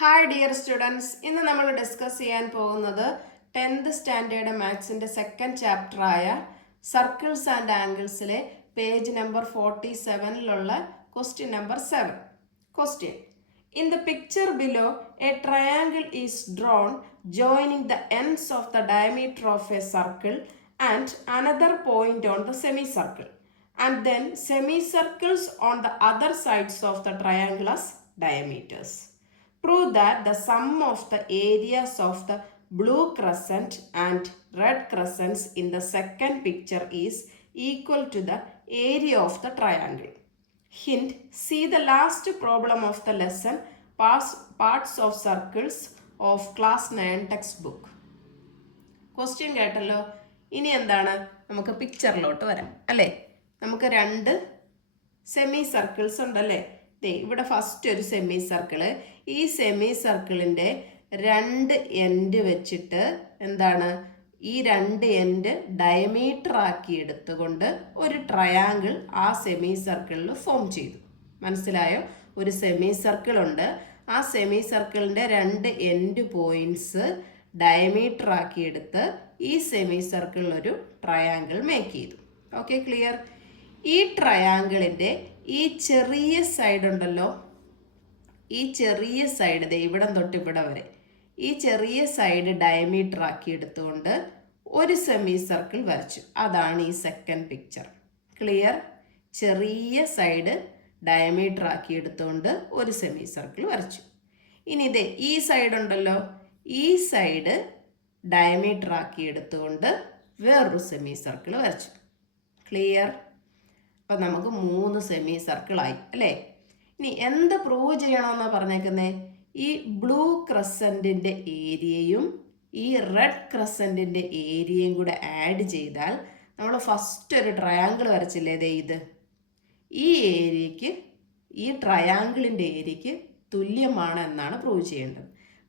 Hi dear students, ഇന്ന് നമ്മൾ discuss ചെയ്യാൻ പോകുന്നത് 10th സ്റ്റാൻഡേർഡ് മാത്സിൻ്റെ സെക്കൻഡ് ചാപ്റ്ററായ സർക്കിൾസ് ആൻഡ് ആംഗിൾസിലെ പേജ് നമ്പർ 47-ലുള്ള question number 7. Question: in the picture below a triangle is drawn joining the ends of the diameter of a circle and another point on the semi circle, and then semi circles on the other sides of the triangle as diameters. Prove that the sum of the areas of the blue crescent and red crescents in the second picture is equal to the area of the triangle. Hint: see the last problem of the lesson, parts of circles of class 9 textbook. Question കേട്ടല്ലോ. ഇനി എന്താണ്, നമുക്ക് പിക്ചറിലോട്ട് വരാം അല്ലേ. നമുക്ക് രണ്ട് semi circles ഉണ്ടല്ലേ. ഇവിടെ ഫസ്റ്റ് ഒരു സെമി സർക്കിള്. ഈ സെമി സർക്കിളിൻ്റെ രണ്ട് എൻഡ് വെച്ചിട്ട് എന്താണ്, ഈ രണ്ട് എൻഡ് ഡയമീറ്റർ ആക്കി എടുത്തുകൊണ്ട് ഒരു ട്രയാങ്കിൾ ആ സെമി സർക്കിളിൽ ഫോം ചെയ്തു. മനസ്സിലായോ? ഒരു സെമി സർക്കിൾ ഉണ്ട്. ആ സെമി സർക്കിളിൻ്റെ രണ്ട് എൻഡ് പോയിന്റ്സ് ഡയമീറ്റർ ആക്കി എടുത്ത് ഈ സെമി സർക്കിളിൽ ഒരു ട്രയാങ്കിൾ മേക്ക് ചെയ്തു. Okay, clear? ഈ ട്രയാങ്കിളിൻ്റെ ഈ ചെറിയ സൈഡ് ഉണ്ടല്ലോ, ഈ ചെറിയ സൈഡ് ഇവിടം തൊട്ട് ഇവിടെ വരെ ഈ ചെറിയ സൈഡ് ഡയമീറ്റർ ആക്കി എടുത്തുകൊണ്ട് ഒരു സെമി സർക്കിൾ വരച്ചു. അതാണ് ഈ സെക്കൻഡ് പിക്ചർ. ക്ലിയർ? ചെറിയ സൈഡ് ഡയമീറ്റർ ആക്കി എടുത്തുകൊണ്ട് ഒരു സെമി സർക്കിൾ വരച്ചു. ഇനി ഈ സൈഡ് ഉണ്ടല്ലോ, ഈ സൈഡ് ഡയമീറ്റർ ആക്കി എടുത്തുകൊണ്ട് വേറൊരു സെമി സർക്കിൾ വരച്ചു. ക്ലിയർ? അപ്പം നമുക്ക് 3 സെമി സർക്കിളായി അല്ലേ. ഇനി എന്ത് പ്രൂവ് ചെയ്യണമെന്നാണ് പറഞ്ഞേക്കുന്നത്? ഈ ബ്ലൂ ക്രസൻറ്റിൻ്റെ ഏരിയയും ഈ റെഡ് ക്രസൻറ്റിൻ്റെ ഏരിയയും കൂടെ ആഡ് ചെയ്താൽ നമ്മൾ ഫസ്റ്റ് ഒരു ട്രയാങ്കിൾ വരച്ചില്ലേ, ഇത് ഈ ഏരിയയ്ക്ക്, ഈ ട്രയാങ്കിളിൻ്റെ ഏരിയയ്ക്ക് തുല്യമാണ് എന്നാണ് പ്രൂവ് ചെയ്യേണ്ടത്.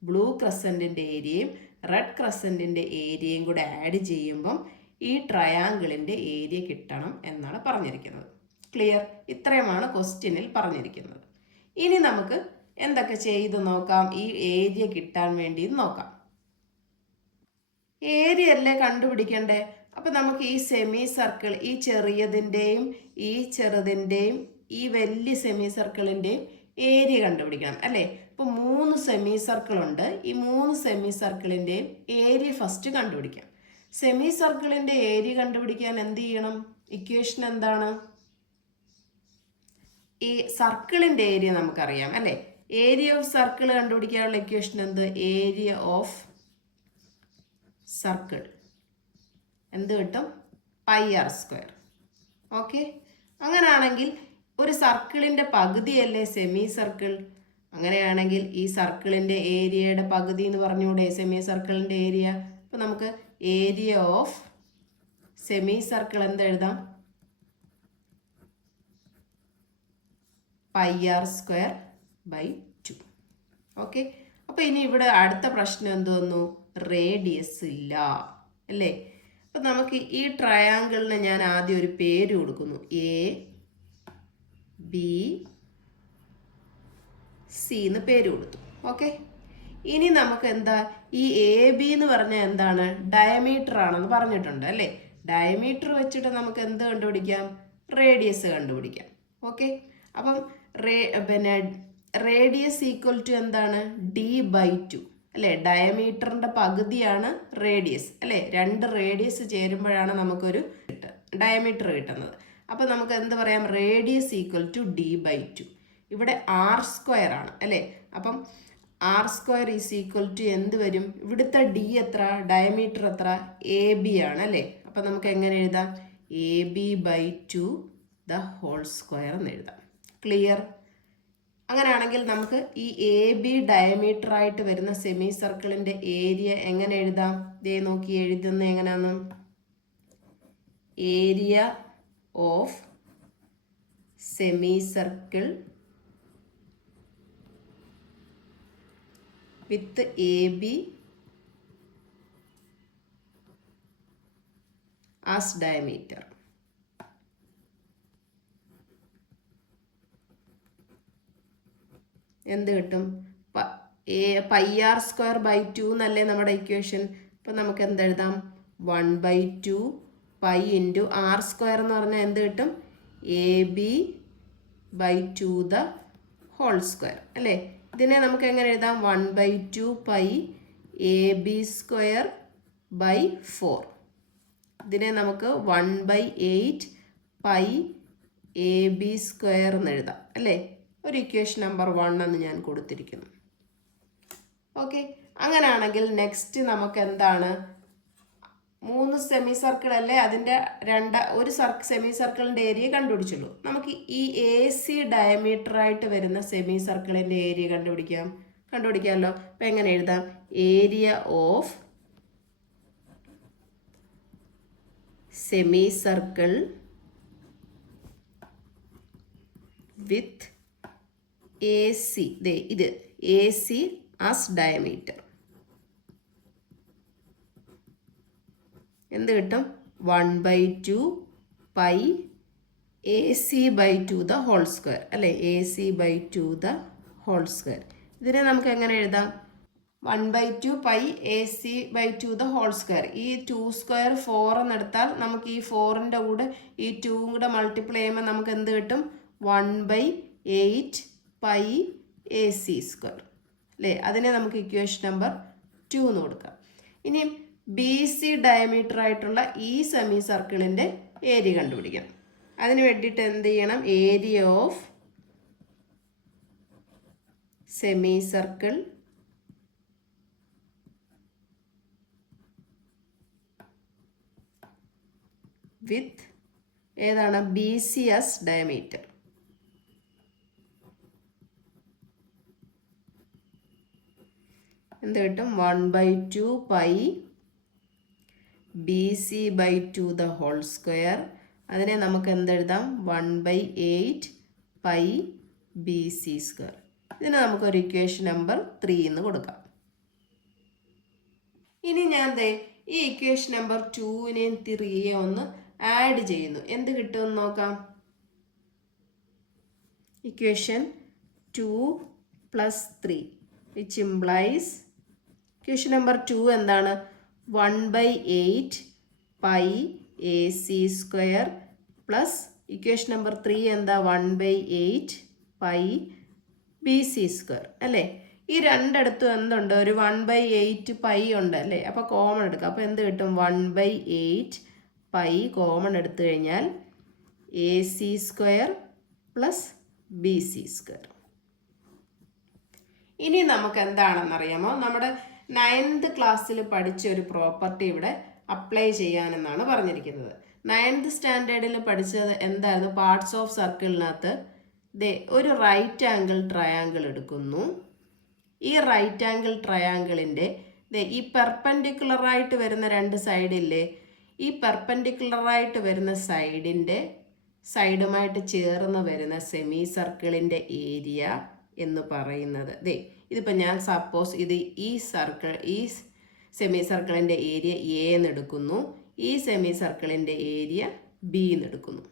ബ്ലൂ ക്രസൻറ്റിൻ്റെ ഏരിയയും റെഡ് ക്രസൻറ്റിൻ്റെ ഏരിയയും കൂടെ ആഡ് ചെയ്യുമ്പം ഈ ട്രയാങ്കിളിൻ്റെ ഏരിയ കിട്ടണം എന്നാണ് പറഞ്ഞിരിക്കുന്നത്. ക്ലിയർ? ഇത്രയുമാണ് ക്വസ്റ്റ്യനിൽ പറഞ്ഞിരിക്കുന്നത്. ഇനി നമുക്ക് എന്തൊക്കെ ചെയ്ത് നോക്കാം ഈ ഏരിയ കിട്ടാൻ വേണ്ടി നോക്കാം. ഏരിയ അല്ലേ കണ്ടുപിടിക്കണ്ടേ? അപ്പം നമുക്ക് ഈ സെമി സർക്കിൾ, ഈ ചെറിയതിൻ്റെയും ഈ ചെറുതിൻ്റെയും ഈ വലിയ സെമി സർക്കിളിൻ്റെയും ഏരിയ കണ്ടുപിടിക്കണം അല്ലേ. ഇപ്പോൾ 3 സെമി സർക്കിളുണ്ട്. ഈ 3 സെമി സർക്കിളിൻ്റെയും ഏരിയ ഫസ്റ്റ് കണ്ടുപിടിക്കാം. സെമി സർക്കിളിൻ്റെ ഏരിയ കണ്ടുപിടിക്കാൻ എന്ത് ചെയ്യണം? ഇക്വേഷൻ എന്താണ്? ഈ സർക്കിളിൻ്റെ ഏരിയ നമുക്കറിയാം അല്ലേ. ഏരിയ ഓഫ് സർക്കിൾ കണ്ടുപിടിക്കാനുള്ള ഇക്വേഷൻ എന്ത്? ഏരിയ ഓഫ് സർക്കിൾ എന്ത് കിട്ടും? πr². ഓക്കെ, അങ്ങനെയാണെങ്കിൽ ഒരു സർക്കിളിൻ്റെ പകുതിയല്ലേ സെമി സർക്കിൾ. അങ്ങനെയാണെങ്കിൽ ഈ സർക്കിളിൻ്റെ ഏരിയയുടെ പകുതി എന്ന് പറഞ്ഞുകൂടെ സെമി സർക്കിളിൻ്റെ ഏരിയ? അപ്പോൾ നമുക്ക് ഏരിയ ഓഫ് സെമി സർക്കിൾ എന്തെഴുതാം? πr²/2. ഓക്കെ, അപ്പോൾ ഇനി ഇവിടെ അടുത്ത പ്രശ്നം എന്തോന്നു? റേഡിയസ് ഇല്ല അല്ലേ. അപ്പം നമുക്ക് ഈ ട്രയാങ്കിളിന് ഞാൻ ആദ്യം ഒരു പേര് കൊടുക്കുന്നു, ABC എന്ന് പേര് കൊടുത്തു. ഓക്കെ, ഇനി നമുക്ക് എന്താ, ഈ AB എന്ന് പറഞ്ഞാൽ എന്താണ്? ഡയമീറ്റർ ആണെന്ന് പറഞ്ഞിട്ടുണ്ട് അല്ലേ. ഡയമീറ്റർ വെച്ചിട്ട് നമുക്ക് എന്ത് കണ്ടുപിടിക്കാം? റേഡിയസ് കണ്ടുപിടിക്കാം. ഓക്കെ, അപ്പം പിന്നെ റേഡിയസ് ഈക്വൽ ടു എന്താണ്? D/2 അല്ലേ. ഡയമീറ്ററിൻ്റെ പകുതിയാണ് റേഡിയസ് അല്ലേ. 2 റേഡിയസ് ചേരുമ്പോഴാണ് നമുക്കൊരു ഡയമീറ്റർ കിട്ടുന്നത്. അപ്പം നമുക്ക് എന്ത് പറയാം? Radius equal to D/2. ഇവിടെ r² ആണ് അല്ലേ. അപ്പം r² ഈസ് ഈക്വൽ ടു എന്ത് വരും? ഇവിടുത്തെ D എത്ര? ഡയമീറ്റർ എത്ര? AB ആണ് അല്ലേ. അപ്പം നമുക്ക് എങ്ങനെ എഴുതാം? AB/2 ² എന്ന് എഴുതാം. ക്ലിയർ? അങ്ങനെയാണെങ്കിൽ നമുക്ക് ഈ AB ഡയമീറ്റർ ആയിട്ട് വരുന്ന സെമി സർക്കിളിൻ്റെ ഏരിയ എങ്ങനെ എഴുതാം? നോക്കി എഴുതുന്നത് എങ്ങനെയാണെന്ന്. Area of semi circle with AB as diameter. എന്ത് കിട്ടും? പൈ ആർ സ്ക്വയർ ബൈ 2 എന്നല്ലേ നമ്മുടെ ഇക്വേഷൻ. അപ്പം നമുക്ക് എന്തെഴുതാം? 1/2 പൈ ഇൻറ്റു ആർ സ്ക്വയർ എന്ന് പറഞ്ഞാൽ എന്ത് കിട്ടും? AB/2 ദ ഹോൾ സ്ക്വയർ അല്ലേ. ഇതിനെ നമുക്ക് എങ്ങനെ എഴുതാം? 1/2 പൈ AB സ്ക്വയർ ബൈ 4. ഇതിനെ നമുക്ക് 1/8 പൈ AB സ്ക്വയർ എന്ന് എഴുതാം അല്ലേ. ഒരു ഇക്വേഷൻ നമ്പർ 1 എന്ന് ഞാൻ കൊടുത്തിരിക്കുന്നു. ഓക്കെ, അങ്ങനെയാണെങ്കിൽ നെക്സ്റ്റ് നമുക്ക് എന്താണ്? 3 സെമി സർക്കിൾ അല്ലേ, അതിൻ്റെ ഒരു സെമി സർക്കിളിൻ്റെ ഏരിയ കണ്ടുപിടിച്ചുള്ളൂ. നമുക്ക് ഈ AC ഡയമീറ്റർ ആയിട്ട് വരുന്ന സെമി സർക്കിളിൻ്റെ ഏരിയ കണ്ടുപിടിക്കാമല്ലോ. അപ്പം എങ്ങനെ എഴുതാം? Area of semi circle with AC, ഇത് AC ആസ് ഡയമീറ്റർ എന്ത് കിട്ടും? 1/2 pi AC/2 the whole square അല്ലേ. AC/2 the whole square. ഇതിനെ നമുക്ക് എങ്ങനെ എഴുതാം? 1/2 pi AC/2 the whole square. ഈ 2 സ്ക്വയർ 4 എന്നെടുത്താൽ നമുക്ക് ഈ 4ൻ്റെ കൂടെ ഈ 2 കൂടെ മൾട്ടിപ്ലൈ ചെയ്യുമ്പോൾ നമുക്ക് എന്ത് കിട്ടും? 1/8 പൈ AC സ്ക്വയർ അല്ലേ. അതിനെ നമുക്ക് ഇക്വേഷൻ നമ്പർ 2 എന്ന് കൊടുക്കാം. ഇനി BC ഡയമീറ്റർ ആയിട്ടുള്ള ഈ സെമി സർക്കിളിൻ്റെ ഏരിയ കണ്ടുപിടിക്കണം. അതിന് വേണ്ടിയിട്ട് എന്ത് ചെയ്യണം? Area of semi circle with ഏതാണ്? BC as diameter. എന്ത് കിട്ടും? 1/2 pi BC/2 the whole square. അതിനെ നമുക്ക് എന്തെഴുതാം? 1/8 പൈ BC സ്ക്വയർ. ഇതിന് നമുക്കൊരു ഇക്വേഷൻ നമ്പർ 3 എന്ന് കൊടുക്കാം. ഇനി ഞാൻ ഈ ഇക്വേഷൻ നമ്പർ 2നെയും 3യെ ഒന്ന് ആഡ് ചെയ്യുന്നു. എന്ത് കിട്ടുമെന്ന് നോക്കാം. Equation 2 + 3 which implies equation number 2 എന്താണ്? 1/8 pi AC square plus equation number 3 എന്താ? 1/8 പൈ BC സ്ക്വയർ അല്ലേ. ഈ രണ്ടിടത്തും എന്തുണ്ട്? ഒരു 1/8 പൈ ഉണ്ട് അല്ലേ. അപ്പോൾ കോമൺ എടുക്കാം. അപ്പോൾ എന്ത് കിട്ടും? 1/8 പൈ കോമൺ എടുത്തു കഴിഞ്ഞാൽ AC square plus BC square. ഇനി നമുക്ക് എന്താണെന്നറിയാമോ? നമ്മുടെ 9th ക്ലാസ്സിൽ പഠിച്ച ഒരു പ്രോപ്പർട്ടി ഇവിടെ അപ്ലൈ ചെയ്യാനെന്നാണ് പറഞ്ഞിരിക്കുന്നത്. 9th സ്റ്റാൻഡേർഡിൽ പഠിച്ചത് എന്തായിരുന്നു? പാർട്സ് ഓഫ് സർക്കിളിനകത്ത് ഒരു റൈറ്റ് ആംഗിൾ ട്രയാങ്കിൾ എടുക്കുന്നു. ഈ റൈറ്റ് ആംഗിൾ ട്രയാങ്കിളിൻ്റെ ഈ പെർപെൻഡിക്കുലറായിട്ട് വരുന്ന 2 സൈഡില്ലേ, ഈ പെർപെൻഡിക്കുലറായിട്ട് വരുന്ന സൈഡുമായിട്ട് ചേർന്ന് വരുന്ന സെമി സർക്കിളിൻ്റെ ഏരിയ എന്ന് പറയുന്നത് ഇതിപ്പോൾ ഞാൻ സപ്പോസ് ഈ സെമി സർക്കിളിൻ്റെ ഏരിയ A എന്ന് എടുക്കുന്നു, ഈ സെമി സർക്കിളിൻ്റെ ഏരിയ B എന്ന് എടുക്കുന്നു.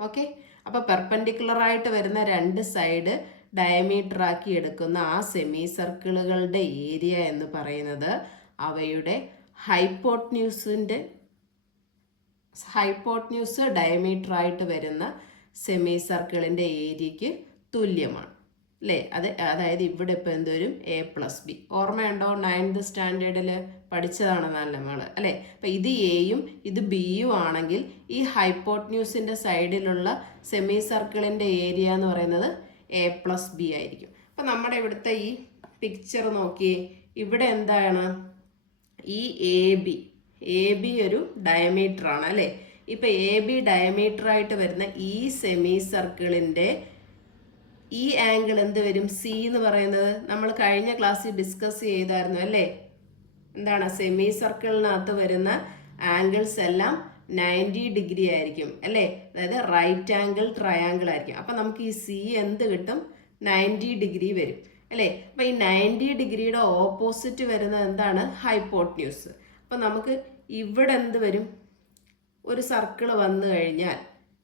ഓക്കെ, അപ്പോൾ പെർപെൻഡിക്കുലറായിട്ട് വരുന്ന 2 സൈഡ് ഡയമീറ്റർ ആക്കി എടുക്കുന്ന ആ സെമി സർക്കിളുകളുടെ ഏരിയ എന്ന് പറയുന്നത് അവയുടെ ഹൈപ്പോട്ട്ന്യൂസ് ഡയമീറ്റർ ആയിട്ട് വരുന്ന സെമി സർക്കിളിൻ്റെ ഏരിയയ്ക്ക് തുല്യമാണ് അല്ലേ. അതായത് ഇവിടെ ഇപ്പോൾ എന്തോരും A+B. ഓർമ്മയുണ്ടോ? 9th സ്റ്റാൻഡേർഡിൽ പഠിച്ചതാണെന്നല്ല നമ്മൾ അല്ലേ. അപ്പം ഇത് Aയും ഇത് Bയും ആണെങ്കിൽ ഈ ഹൈപ്പോട്ട്ന്യൂസിൻ്റെ സൈഡിലുള്ള സെമി സർക്കിളിൻ്റെ ഏരിയ എന്ന് പറയുന്നത് A+B ആയിരിക്കും. അപ്പം നമ്മുടെ ഇവിടുത്തെ ഈ പിക്ചർ നോക്കിയേ. ഇവിടെ എന്താണ്? ഈ AB ഒരു ഡയമീറ്റർ ആണ് അല്ലേ. ഇപ്പം AB ഡയമീറ്റർ ആയിട്ട് വരുന്ന ഈ സെമി സർക്കിളിൻ്റെ ഈ ആംഗിൾ എന്ത് വരും? C എന്ന് പറയുന്നത് നമ്മൾ കഴിഞ്ഞ ക്ലാസ്സിൽ ഡിസ്കസ് ചെയ്തായിരുന്നു അല്ലേ. എന്താണ്? സെമി സർക്കിളിനകത്ത് വരുന്ന ആംഗിൾസ് എല്ലാം 90 ഡിഗ്രി ആയിരിക്കും അല്ലേ. അതായത് റൈറ്റ് ആംഗിൾ ട്രയാങ്കിൾ ആയിരിക്കും. അപ്പം നമുക്ക് ഈ C എന്ത് കിട്ടും? 90 ഡിഗ്രി വരും അല്ലേ. അപ്പം ഈ 90 ഡിഗ്രിയുടെ ഓപ്പോസിറ്റ് വരുന്നത് എന്താണ്? ഹൈപ്പോട്ട്ന്യൂസ്. അപ്പം നമുക്ക് ഇവിടെ എന്ത് വരും? ഒരു സർക്കിൾ വന്നു കഴിഞ്ഞാൽ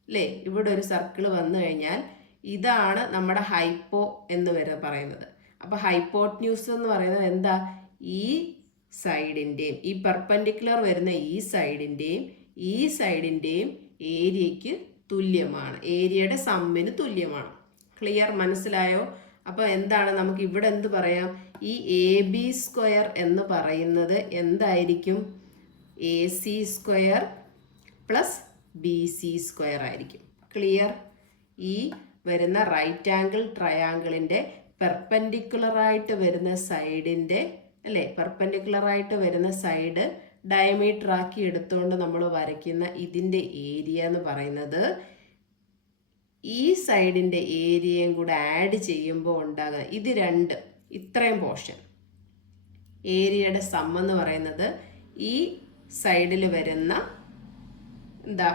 അല്ലേ, ഇവിടെ ഒരു സർക്കിൾ വന്നു കഴിഞ്ഞാൽ ഇതാണ് നമ്മുടെ ഹൈപ്പോ എന്ന് പറയുന്നത്. അപ്പോൾ ഹൈപ്പോട്ട്ന്യൂസ് എന്ന് പറയുന്നത് എന്താ, ഈ സൈഡിൻ്റെയും ഈ പെർപെൻഡിക്കുലർ വരുന്ന ഈ സൈഡിൻ്റെയും ഏരിയയ്ക്ക് തുല്യമാണ്, ഏരിയയുടെ സമ്മിന് തുല്യമാണ്. ക്ലിയർ, മനസ്സിലായോ? അപ്പോൾ എന്താണ് നമുക്ക് ഇവിടെ എന്ത് പറയാം, ഈ എ ബി സ്ക്വയർ എന്ന് പറയുന്നത് എന്തായിരിക്കും, A C square plus B C square ആയിരിക്കും. ക്ലിയർ? ഈ വരുന്ന റൈറ്റ് ആംഗിൾ ട്രയാങ്കിളിൻ്റെ പെർപെൻഡിക്കുലറായിട്ട് വരുന്ന സൈഡിൻ്റെ അല്ലേ, പെർപെൻഡിക്കുലറായിട്ട് വരുന്ന സൈഡ് ഡയമീറ്റർ ആക്കി എടുത്തുകൊണ്ട് നമ്മൾ വരയ്ക്കുന്ന ഇതിൻ്റെ ഏരിയ എന്ന് പറയുന്നത് ഈ സൈഡിൻ്റെ ഏരിയയും കൂടെ ആഡ് ചെയ്യുമ്പോൾ ഉണ്ടാകുന്ന ഇത് രണ്ട് ഇത്രയും പോർഷൻ ഏരിയയുടെ സം എന്ന് പറയുന്നത് ഈ സൈഡിൽ വരുന്ന എന്താ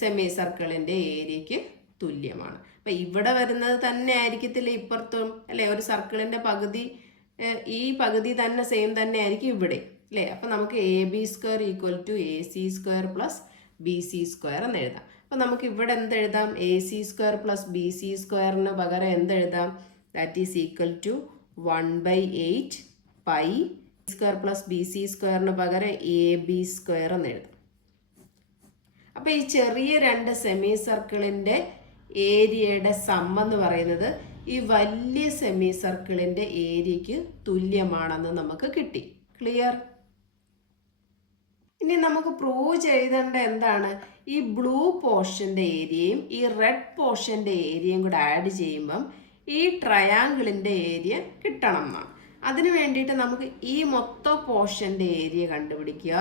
സെമി സർക്കിളിൻ്റെ ഏരിയയ്ക്ക് തുല്യമാണ്. അപ്പം ഇവിടെ വരുന്നത് തന്നെ ആയിരിക്കത്തില്ല ഇപ്പുറത്തും അല്ലേ, ഒരു സർക്കിളിൻ്റെ പകുതി ഈ പകുതി തന്നെ സെയിം തന്നെ ആയിരിക്കും ഇവിടെ അല്ലേ. അപ്പം നമുക്ക് A B square equal to A C square plus B C square എന്ന് എഴുതാം. അപ്പം നമുക്ക് ഇവിടെ എന്തെഴുതാം, A C square plus B C സ്ക്വയറിന് പകരം എന്തെഴുതാം, that is equal to 1/8 pi square plus B C സ്ക്വയറിന് പകരം എ ബി സ്ക്വയർ എന്ന് എഴുതാം. അപ്പോൾ ഈ ചെറിയ രണ്ട് സെമി സർക്കിളിൻ്റെ ഏരിയയുടെ സം എന്ന് പറയുന്നത് ഈ വലിയ സെമി സർക്കിളിൻ്റെ ഏരിയയ്ക്ക് തുല്യമാണെന്ന് നമുക്ക് കിട്ടി. ക്ലിയർ? ഇനി നമുക്ക് പ്രൂവ് ചെയ്തേണ്ട എന്താണ്, ഈ ബ്ലൂ പോർഷൻ്റെ ഏരിയയും ഈ റെഡ് പോർഷൻ്റെ ഏരിയയും കൂടെ ആഡ് ചെയ്യുമ്പം ഈ ട്രയാങ്കിളിൻ്റെ ഏരിയ കിട്ടണം എന്നാണ്. അതിന് വേണ്ടിയിട്ട് നമുക്ക് ഈ മൊത്തം പോർഷൻ്റെ ഏരിയ കണ്ടുപിടിക്കുക,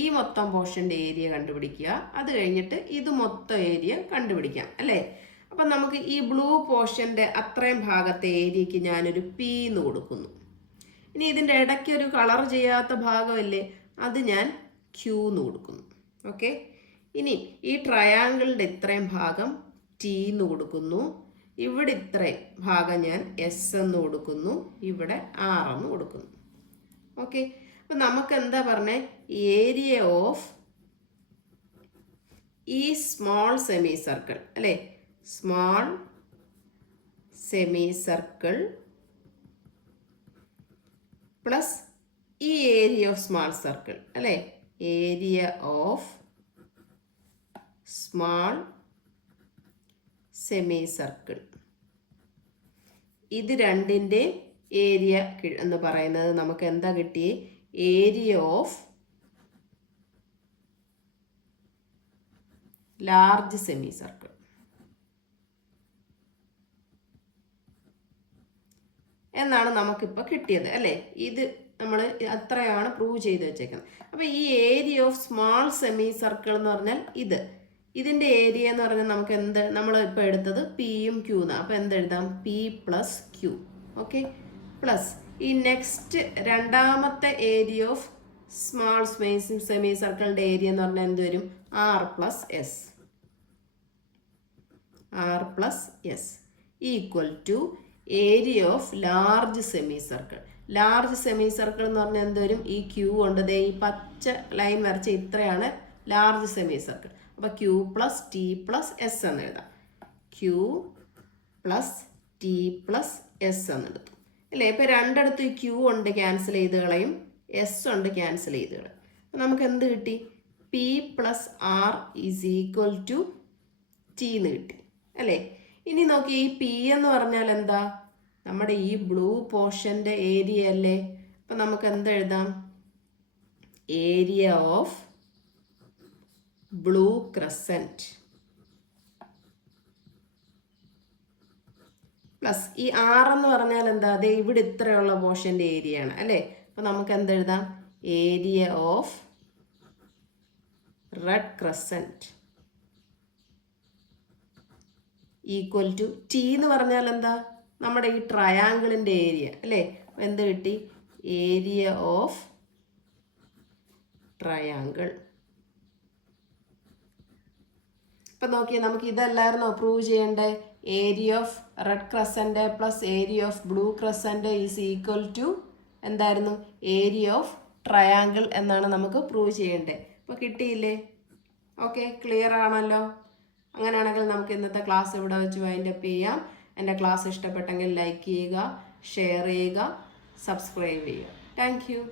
ഈ മൊത്തം പോർഷൻ്റെ ഏരിയ കണ്ടുപിടിക്കുക, അത് കഴിഞ്ഞിട്ട് ഇത് മൊത്തം ഏരിയ കണ്ടുപിടിക്കാം അല്ലേ. അപ്പം നമുക്ക് ഈ ബ്ലൂ പോർഷൻ്റെ അത്രയും ഭാഗത്തെ ഏരിയയ്ക്ക് ഞാനൊരു പി എന്ന് കൊടുക്കുന്നു. ഇനി ഇതിൻ്റെ ഇടയ്ക്ക് ഒരു കളർ ചെയ്യാത്ത ഭാഗമല്ലേ, അത് ഞാൻ ക്യൂ എന്ന് കൊടുക്കുന്നു. ഓക്കെ, ഇനി ഈ ട്രയാങ്കിളിൻ്റെ ഇത്രയും ഭാഗം ടി എന്ന് കൊടുക്കുന്നു, ഇവിടെ ഇത്രയും ഭാഗം ഞാൻ എസ് എന്ന് കൊടുക്കുന്നു, ഇവിടെ ആർ എന്ന് കൊടുക്കുന്നു. ഓക്കെ, അപ്പം നമുക്ക് എന്താ പറഞ്ഞേ, ഏരിയ ഓഫ് ഈ സ്മോൾ സെമി സർക്കിൾ അല്ലേ, സ്മോൾ സെമി സർക്കിൾ പ്ലസ് ഈ ഏരിയ ഓഫ് സ്മാൾ സർക്കിൾ അല്ലേ, area of small semi circle, ഇത് രണ്ടിൻ്റെ ഏരിയ എന്ന് പറയുന്നത് നമുക്ക് എന്താ കിട്ടിയേ, area of large semi circle എന്നാണ് നമുക്കിപ്പോൾ കിട്ടിയത് അല്ലേ. ഇത് നമ്മൾ അത്രയാണ് പ്രൂവ് ചെയ്ത് വെച്ചേക്കുന്നത്. അപ്പോൾ ഈ area of small semi circle എന്ന് പറഞ്ഞാൽ ഇതിൻ്റെ ഏരിയ എന്ന് പറഞ്ഞാൽ നമുക്ക് എന്ത്, നമ്മൾ ഇപ്പോൾ എടുത്തത് പിയും ക്യൂ എന്നാണ്. അപ്പോൾ എന്തെഴുതാം, P plus Q. Okay, plus ഈ നെക്സ്റ്റ് രണ്ടാമത്തെ ഏരിയ ഓഫ് സ്മാൾ സെമി സർക്കിളിൻ്റെ ഏരിയ എന്ന് പറഞ്ഞാൽ എന്ത് വരും, R plus S equal to area of large semi circle. Large semi circle എന്ന് പറഞ്ഞാൽ എന്ത് വരും, ഈ ക്യൂ കൊണ്ട് ദേ ഈ പച്ച ലൈൻ വരച്ച ഇത്രയാണ് ലാർജ് സെമി സർക്കിൾ. അപ്പോൾ Q plus T plus S എന്ന് എഴുതാം, Q plus T plus S എന്ന് എടുത്തു അല്ലേ. ഇപ്പോൾ രണ്ടിടത്ത് ഈ ക്യൂ ഉണ്ട് ക്യാൻസൽ ചെയ്ത് കളയും, എസ് ഉണ്ട് ക്യാൻസൽ ചെയ്ത് കളയും. അപ്പോൾ നമുക്ക് എന്ത് കിട്ടി, P plus R is equal to T എന്ന് കിട്ടി അല്ലേ. ഇനി നോക്കി, ഈ പി എന്ന് പറഞ്ഞാൽ എന്താ, നമ്മുടെ ഈ ബ്ലൂ പോർഷൻ്റെ ഏരിയ അല്ലേ. അപ്പം നമുക്ക് എന്തെഴുതാം, area of blue crescent plus ഈ ആർ എന്ന് പറഞ്ഞാൽ എന്താ, അതെ ഇവിടെ ഇത്രയുള്ള പോർഷൻ്റെ ഏരിയ ആണ് അല്ലേ. അപ്പം നമുക്ക് എന്തെഴുതാം, area of red crescent equal to T എന്ന് പറഞ്ഞാൽ എന്താ, നമ്മുടെ ഈ ട്രയാങ്കിളിൻ്റെ ഏരിയ അല്ലേ. എന്ത് കിട്ടി, ഏരിയ ഓഫ് ട്രയാങ്കിൾ. ഇപ്പം നോക്കിയാൽ നമുക്ക് ഇതല്ലായിരുന്നോ പ്രൂവ് ചെയ്യേണ്ടേ, area of red crescent plus area of blue crescent is equal to എന്തായിരുന്നു, ഏരിയ ഓഫ് ട്രയാങ്കിൾ എന്നാണ് നമുക്ക് പ്രൂവ് ചെയ്യേണ്ടത്. അപ്പോൾ കിട്ടിയില്ലേ. ഓക്കെ, ക്ലിയർ ആണല്ലോ. അങ്ങനെയാണെങ്കിൽ നമുക്ക് ഇന്നത്തെ ക്ലാസ് ഇവിടെ വെച്ച് വൈൻഡപ്പ് ചെയ്യാം. എൻ്റെ ക്ലാസ് ഇഷ്ടപ്പെട്ടെങ്കിൽ ലൈക്ക് ചെയ്യുക, ഷെയർ ചെയ്യുക, സബ്സ്ക്രൈബ് ചെയ്യുക. Thank you.